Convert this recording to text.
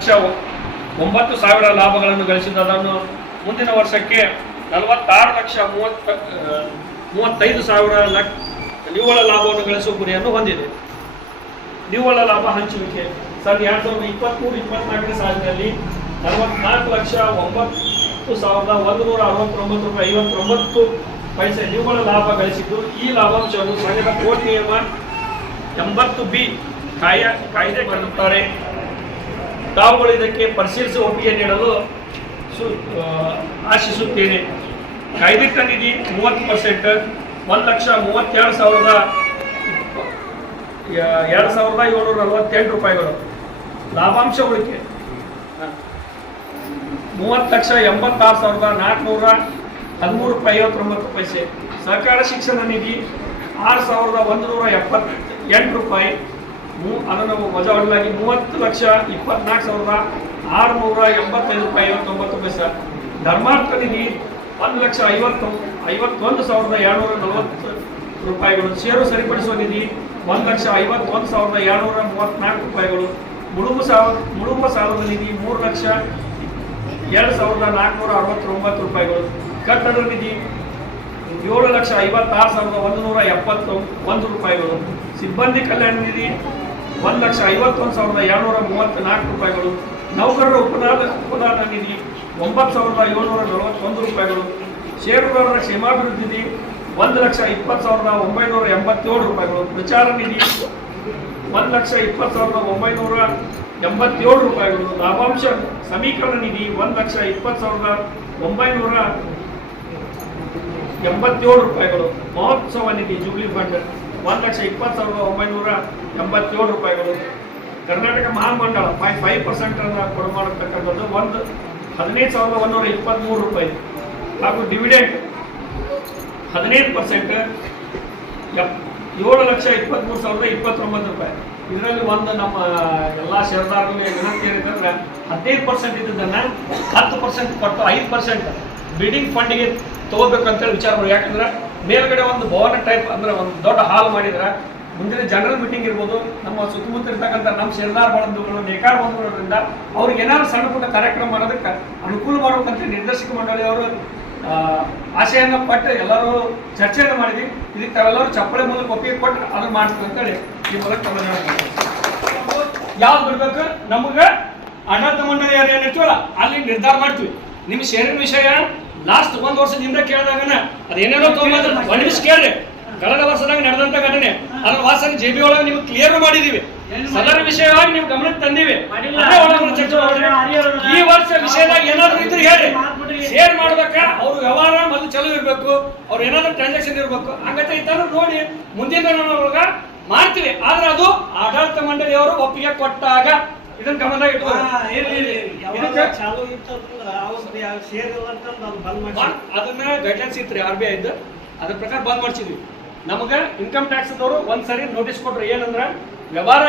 9,000 ಲಾಭಗಳನ್ನು ಗಳಿಸಿದ್ದು. ಅದನ್ನು ಮುಂದಿನ ವರ್ಷಕ್ಕೆ 46,35,000 ನಿವ್ವಳ ಲಾಭವನ್ನು ಗಳಿಸುವ ಗುರಿಯನ್ನು ಹೊಂದಿದೆ. ನಿವ್ವಳ ಲಾಭ ಹಂಚುವಿಕೆ 2023-24 ಸಾಲಿನಲ್ಲಿ 44,09,169 ರೂಪಾಯಿ ನಿವ್ವಳ ಲಾಭ ಗಳಿಸಿದ್ದು. ಈ ಲಾಭಾಂಶವನ್ನು ಸಂಘದ ಕೋರ್ಟ್ ನಿಯಮ 80B ಕಾಯ್ದೆ ಕರೆಯುತ್ತಾರೆ. ತಾವುಗಳು ಇದಕ್ಕೆ ಪರಿಶೀಲಿಸಿ ಒಪ್ಪಿಗೆ ನೀಡಲು ಆಶಿಸುತ್ತೇನೆ. ಕಾಯ್ದಿಟ್ಟ ನಿಧಿ 30%, 1,32,748 ರೂಪಾಯಿಗಳು. ಲಾಭಾಂಶ ಉಳಿಕೆ 30,86,413 ರೂಪಾಯಿ 59 ಪೈಸೆ. ಸಹಕಾರ ಶಿಕ್ಷಣ ನಿಧಿ 6,178 ರೂಪಾಯಿ. ಅದನ್ನು ವಜಾ ಹೊರಲಾಗಿ 30,24,685 ರೂಪಾಯಿ 59 ಪೈಸೆ. ಧರ್ಮಾರ್ಥ ನಿಧಿ 1,51,240 ರೂಪಾಯಿಗಳು. ಷೇರು ಸರಿಪಡಿಸುವ ನಿಧಿ 1,51,234 ರೂಪಾಯಿಗಳು. ಮುಳುಂಬ ಸಾಲದ ನಿಧಿ 3,02,469 ರೂಪಾಯಿಗಳು. ಕಟ್ಟಡ ನಿಧಿ 7,56,171 ರೂಪಾಯಿಗಳು. ಸಿಬ್ಬಂದಿ ಕಲ್ಯಾಣ ನಿಧಿ 1,51,234 ರೂಪಾಯಿಗಳು. ನೌಕರರ ಉಪದಾನ ನಿಧಿ 9,741 ರೂಪಾಯಿಗಳು. ಷೇರುದಾರರ ಕ್ಷೇಮಾಭಿವೃದ್ಧಿ ನಿಧಿ 1,20,987 ರೂಪಾಯಿಗಳು. ಪ್ರಚಾರ ನಿಧಿ 1,20,987 ರೂಪಾಯಿಗಳು. ಲಾಭಾಂಶ ಸಮೀಕರಣ ನಿಧಿ 1,20,987 ರೂಪಾಯಿಗಳು. ಮಹೋತ್ಸವ ನಿಧಿ ಜೂಬ್ಲಿ ಫಂಡ್ 1,20,987 ರೂಪಾಯಿಗಳು. ಕರ್ನಾಟಕ ಮಹಾಮಂಡಳ 5% ಅನ್ನು ಕೊಡು ಮಾಡತಕ್ಕಂಥದ್ದು 15,123 ರೂಪಾಯಿ. ಹಾಗೂ ಡಿವಿಡೆಂಟ್ 15% 7,23,029 ರೂಪಾಯಿ. ಇದರಲ್ಲಿ ಒಂದು ನಮ್ಮ ಎಲ್ಲ ಷೇರುದಾರರಿಗೆ ವಿನಂತಿ ಏನಂತಂದ್ರೆ 15% ಇದ್ದದನ್ನು 10% ಕೊಟ್ಟು 5% ಬಿಲ್ಡಿಂಗ್ ಫಂಡಿಗೆ ತಗೋಬೇಕಂತೇಳಿ ವಿಚಾರ ಮಾಡಿ. ಯಾಕಂದ್ರೆ ಮೇಲ್ಗಡೆ ಒಂದು ಭವನ ಟೈಪ್ ಅಂದ್ರೆ ಒಂದು ದೊಡ್ಡ ಹಾಲ್ ಮಾಡಿದ್ರೆ ಮುಂದಿನ ಜನರಲ್ ಮೀಟಿಂಗ್ ಇರ್ಬೋದು, ನಮ್ಮ ಸುತ್ತಮುತ್ತ ಇರ್ತಕ್ಕಂಥ ನಮ್ಮ ಷೇರುದಾರ ಬಂಧುಗಳು ನೇಕಾರ ಬಂಧುಗಳಿಂದ ಅವ್ರಿಗೆ ಏನಾದ್ರು ಸಣ್ಣ ಪುಟ್ಟ ಕಾರ್ಯಕ್ರಮ ಮಾಡೋದಕ್ಕೆ ಅನುಕೂಲ ಮಾಡ್ಬೇಕಂತ ನಿರ್ದೇಶಕ ಮಂಡಳಿಯವರು ಆಶೆಯನ್ನು ಪಟ್ಟು ಎಲ್ಲರೂ ಚರ್ಚೆಯನ್ನು ಮಾಡಿದ್ವಿ. ಇದಕ್ಕೆ ತಾವೆಲ್ಲರೂ ಚಪ್ಪಳೆ ಮೂಲಕ ಒಪ್ಪಿಗೆ ಕೊಟ್ಟು ಅದನ್ನು ಮಾಡ್ತೀವಿ ಅಂತೇಳಿ ಈ ಮೂಲಕ ಯಾವ್ದು ಬಿಡ್ಬೇಕು ನಮಗೆ ಆಡಳಿತ ಮಂಡಳಿ ಯಾರು ಏನಿರ್ತೀವಲ್ಲ ಅಲ್ಲಿ ನಿರ್ಧಾರ ಮಾಡ್ತೀವಿ. ನಿಮ್ಮ ಷೇರಿನ ವಿಷಯ ಲಾಸ್ಟ್ 1 ವರ್ಷದಿಂದ ಕೇಳಿದಾಗನ ಅದೇನೇನೋ ತೊಗೊಂಡ್ರೆ ಒಂದು ನಿಮಿಷ ಕೇಳ್ರಿ. ಕಳೆದ ವರ್ಷದಾಗ ನಡೆದಂತ ಘಟನೆ ಅದರ ವಾಸನೆ JB ಒಳಗೆ ನೀವು ಕ್ಲಿಯರ್ ಮಾಡಿದೀವಿ. ಸದರ ವಿಷಯವಾಗಿ ನೀವು ಗಮನಕ್ಕೆ ತಂದಿವಿ. ಚರ್ಚೆ ಮಾಡಿದ್ರೆ ಈ ವರ್ಷ ವಿಷಯದಾಗ ಏನಾದ್ರು ಇದ್ರೆ ಹೇಳಿ. ಶೇರ್ ಮಾಡ್ಬೇಕ ಅವ್ರ ವ್ಯವಹಾರ ಮೊದಲು ಚಲೋ ಇರ್ಬೇಕು, ಅವ್ರು ಏನಾದ್ರು ಟ್ರಾನ್ಸಾಕ್ಷನ್ ಇರ್ಬೇಕು. ಹಂಗತ್ತೆ ಇತ್ತಾದ್ರೂ ನೋಡಿ ಮುಂದಿನ ಒಳಗ ಮಾಡ್ತೀವಿ. ಆದ್ರೆ ಅದು ಆಡಳಿತ ಮಂಡಳಿಯವರು ಒಪ್ಪಿಗೆ ಕೊಟ್ಟಾಗ ಇದನ್ನ ಗಮನದಾಗ ಇಟ್ಕೊಂಡು ಅದನ್ನ ಗೈಡ್ಲೈನ್ಸ್ ಇತ್ತು RBI ಇದ್ದು ಅದ್ರ ಪ್ರಕಾರ ಬಂದ್ ಮಾಡ್ಸಿದ್ವಿ. ನಮಗೆ ಇನ್ಕಮ್ ಟ್ಯಾಕ್ಸ್ ದವರು ಒಂದ್ಸರಿ ನೋಟಿಸ್ ಕೊಟ್ರು. ಏನಂದ್ರ ವ್ಯವಹಾರ